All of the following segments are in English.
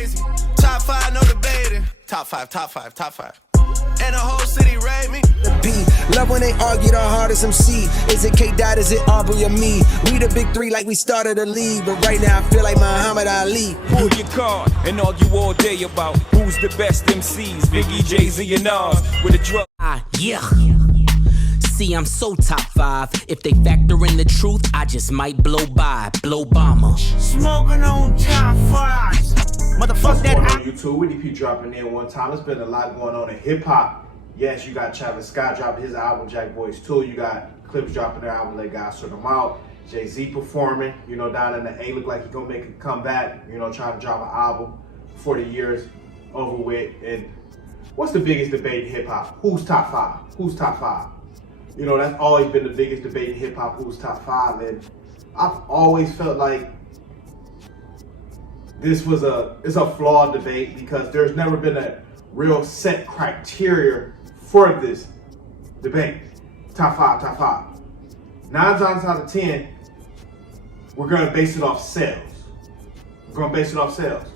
crazy. Top 5, no debating. Top 5, top 5, top 5. And the whole city rate me. Love when they argue the hardest MC. Is it K-Dot, is it Aubrey or me? We the big three like we started a league. But right now I feel like Muhammad Ali. Pull your card and argue all day about who's the best MCs. Biggie, Jay-Z, and Nas with a drug. Yeah. See, I'm so top 5. If they factor in the truth, I just might blow by. Blow bomber. Smoking on top 5. Motherfucker that on YouTube, WittyP dropping in one time. There's been a lot going on in hip hop. Yes, you got Travis Scott dropping his album, Jack Boys 2. You got Clips dropping their album, Let God Sort Them Out. Jay-Z performing, you know, down in the A. Look like he's gonna make a comeback, you know, trying to drop an album before the year's over with. And what's the biggest debate in hip hop? Who's top 5? Who's top 5? You know, that's always been the biggest debate in hip hop, who's top 5. And I've always felt like it's a flawed debate because there's never been a real set criteria for this debate. Top 5, top 5. 9 times out of 10, we're gonna base it off sales. We're gonna base it off sales.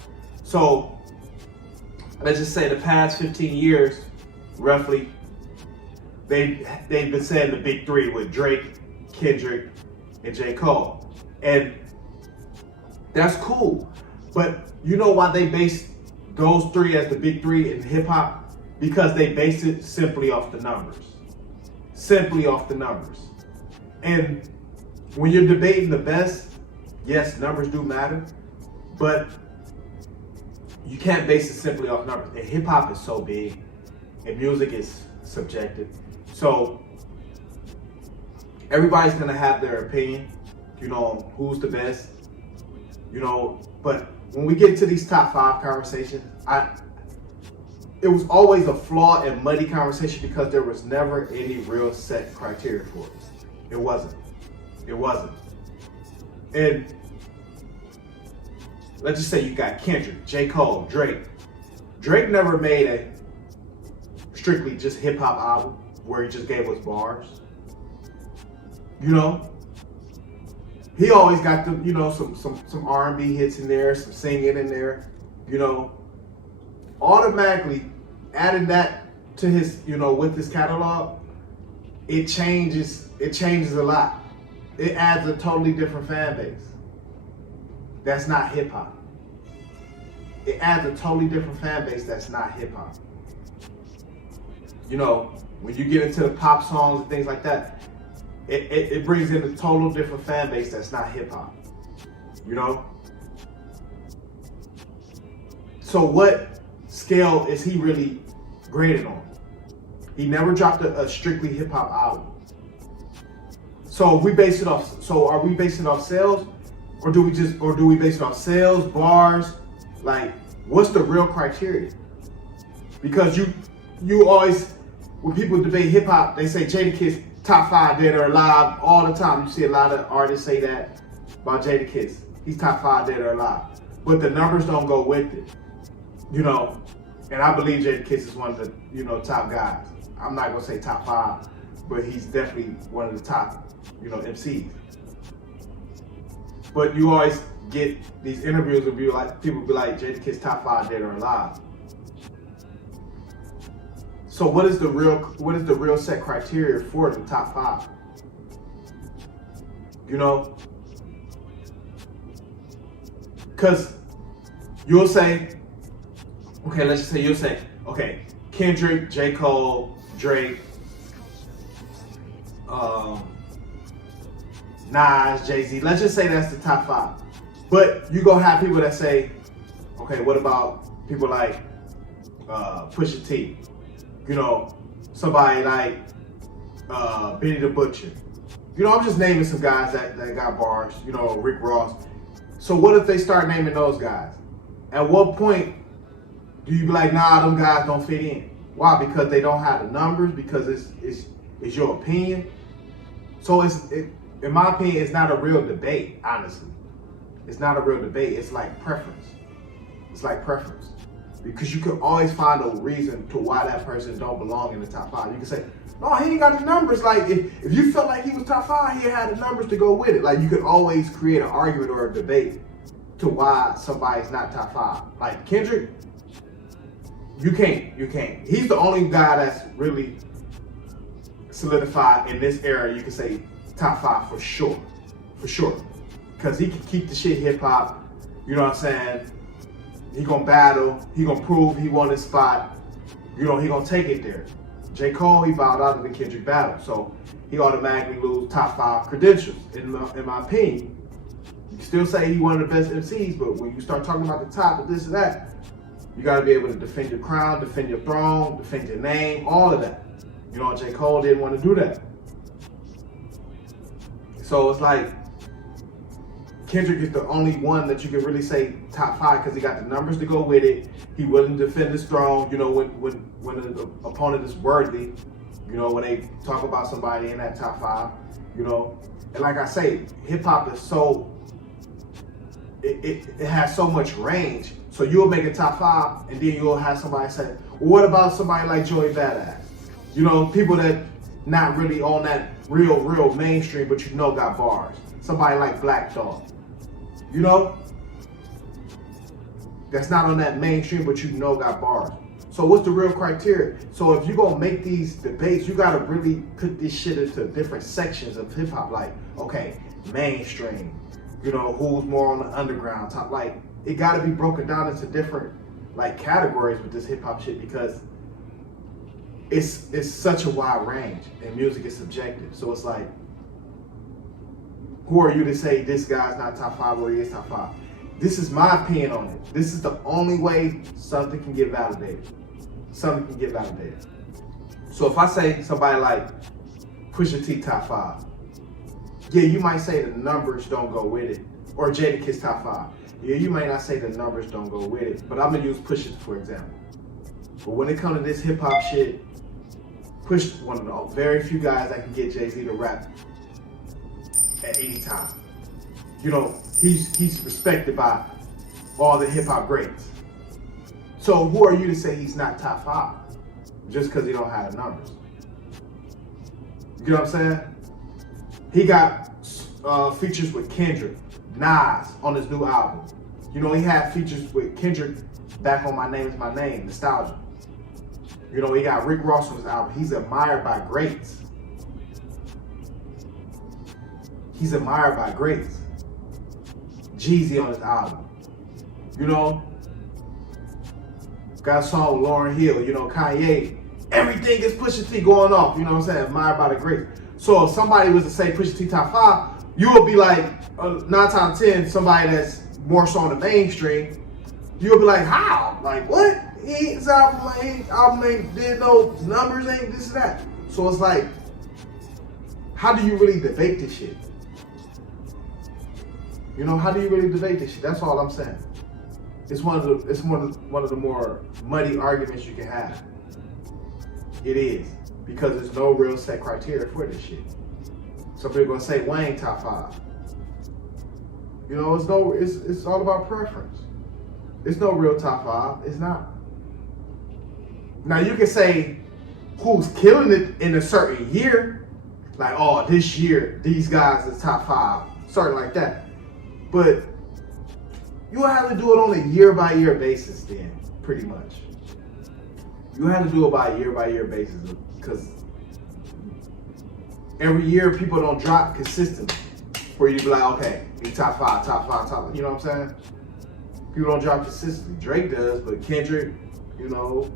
So let's just say the past 15 years, roughly, they've been saying the big three with Drake, Kendrick, and J. Cole. And that's cool. But you know why they base those three as the big three in hip hop? Because they base it simply off the numbers. Simply off the numbers. And when you're debating the best, yes, numbers do matter, but you can't base it simply off numbers. And hip hop is so big, and music is subjective. So everybody's gonna have their opinion, you know, who's the best, you know, but when we get into these top 5 conversations, it was always a flawed and muddy conversation because there was never any real set criteria for it. It wasn't. It wasn't. And let's just say you got Kendrick, J. Cole, Drake. Drake never made a strictly just hip hop album where he just gave us bars. You know? He always got the, you know, some R&B hits in there, some singing in there, you know. Automatically adding that to his, you know, with his catalog, it changes a lot. It adds a totally different fan base. That's not hip hop. It adds a totally different fan base that's not hip hop. You know, when you get into the pop songs and things like that, it brings in a total different fan base that's not hip hop, you know? So what scale is he really graded on? He never dropped a strictly hip hop album. So we base it off, so are we basing it off sales? Or do we base it off sales, bars? Like, what's the real criteria? Because you always, when people debate hip hop, they say Jadakiss top 5 dead or alive all the time. You see a lot of artists say that about Jadakiss. He's top 5 dead or alive. But the numbers don't go with it. You know, and I believe Jadakiss is one of the, you know, top guys. I'm not gonna say top 5, but he's definitely one of the top, you know, MCs. But you always get these interviews of people be like, Jadakiss top 5 dead or alive. So what is the real set criteria for the top 5? You know? Cause you'll say, okay, let's just say you'll say, okay, Kendrick, J. Cole, Drake, Nas, Jay-Z. Let's just say that's the top 5. But you gonna have people that say, okay, what about people like Pusha T? You know, somebody like Benny the Butcher. You know, I'm just naming some guys that got bars, you know, Rick Ross. So what if they start naming those guys? At what point do you be like, nah, them guys don't fit in? Why? Because they don't have the numbers? Because it's your opinion? So in my opinion, it's not a real debate, honestly. It's not a real debate. It's like preference. It's like preference. Because you can always find a reason to why that person don't belong in the top 5. You can say, no, he ain't got the numbers. Like, if you felt like he was top 5, he had the numbers to go with it. Like, you could always create an argument or a debate to why somebody's not top 5. Like Kendrick, you can't. He's the only guy that's really solidified in this era. You can say top 5 for sure. Because he can keep the shit hip hop. You know what I'm saying? He gonna battle. He gonna prove he won his spot. You know, he gonna take it there. J. Cole, he bowed out of the Kendrick battle. So he automatically lose top 5 credentials, in my opinion. You can still say he one of the best MCs, but when you start talking about the top of this and that, you gotta be able to defend your crown, defend your throne, defend your name, all of that. You know, J. Cole didn't want to do that. So it's like, Kendrick is the only one that you can really say top 5 because he got the numbers to go with it. He willing to defend his throne, you know, when an opponent is worthy, you know, when they talk about somebody in that top 5, you know. And like I say, hip hop is so, it has so much range. So you'll make a top 5 and then you'll have somebody say, well, what about somebody like Joey Badass? You know, people that not really on that real mainstream, but you know got bars. Somebody like Black Dog. You know? That's not on that mainstream, but you know got bars. So what's the real criteria? So if you're gonna make these debates, you gotta really put this shit into different sections of hip hop. Like, okay, mainstream, you know, who's more on the underground top. Like, it gotta be broken down into different like categories with this hip hop shit because it's such a wide range and music is subjective. So it's like, who are you to say this guy's not top 5 or he is top 5? This is my opinion on it. This is the only way something can get validated. Something can get validated. So if I say somebody like Pusha T top 5, yeah, you might say the numbers don't go with it. Or Jadakiss top 5. Yeah, you might not say the numbers don't go with it. But I'm gonna use Pusha for example. But when it comes to this hip hop shit, Push one of the very few guys that can get Jay-Z to rap at any time. You know, he's respected by all the hip hop greats. So who are you to say he's not top 5 just because he don't have the numbers? You know what I'm saying? He got features with Kendrick, Nas on his new album. You know, he had features with Kendrick back on My Name Is My Name, Nostalgia. You know, he got Rick Ross on his album. He's admired by greats. He's admired by greats. Jeezy on his album. You know, got a song with Lauryn Hill. You know, Kanye. Everything is Pusha T going off. You know what I'm saying? Admired by the greats. So if somebody was to say Pusha T top 5, you would be like, 9 times out of 10, somebody that's more so on the mainstream, you would be like, how? Like, what? His album ain't did no numbers, ain't this and that. So it's like, how do you really debate this shit? You know, how do you really debate this shit? That's all I'm saying. It's one of the more muddy arguments you can have. It is, because there's no real set criteria for this shit. Some people are gonna say Wayne top 5. You know, it's all about preference. It's no real top 5. It's not. Now you can say who's killing it in a certain year, like, oh, this year these guys is top 5, something like that. But you have to do it on a year-by-year basis then, pretty much. You have to do it by a year-by-year basis because every year people don't drop consistently for you to be like, okay, he's top 5, top, you know what I'm saying? People don't drop consistently. Drake does, but Kendrick, you know,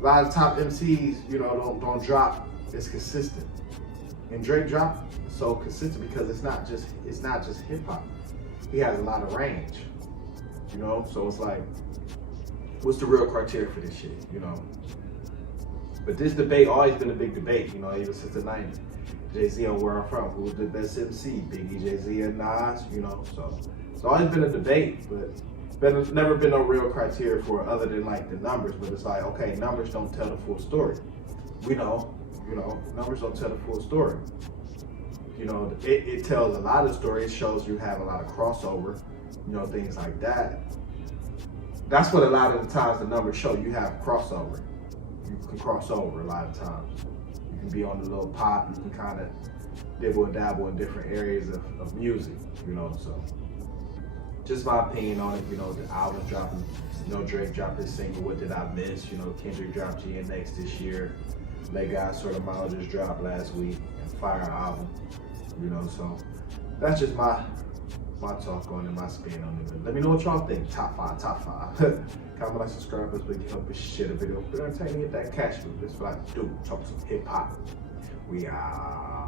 a lot of top MCs, you know, don't drop as consistent. And Drake dropped so consistent because it's not just hip hop. He has a lot of range, you know. So it's like, what's the real criteria for this shit, you know? But this debate always been a big debate, you know, even since the 90s. Jay-Z on Where I'm From, who's the best MC? Biggie, Jay-Z, and Nas, you know. So it's always been a debate, but there's never been no real criteria for it other than like the numbers. But it's like, okay, numbers don't tell the full story. We know, you know, numbers don't tell the full story. You know, it tells a lot of stories. It shows you have a lot of crossover, you know, things like that. That's what a lot of the times the numbers show. You have crossover. You can cross over a lot of times. You can be on the little pop. You can kind of dibble and dabble in different areas of music, you know, so just my opinion on it. You know, the album dropping, you know, Drake dropped his single, What Did I Miss? You know, Kendrick dropped GNX this year. Late Guy Sort of Mile just dropped last week, and Fire album, you know, so that's just my talk on it, my spin on it. But let me know what y'all think. Top 5. Comment, like, subscribe, us, but help us share the video. But entertaining, hit that cash loop. It's like, dude, talk some hip hop. We are.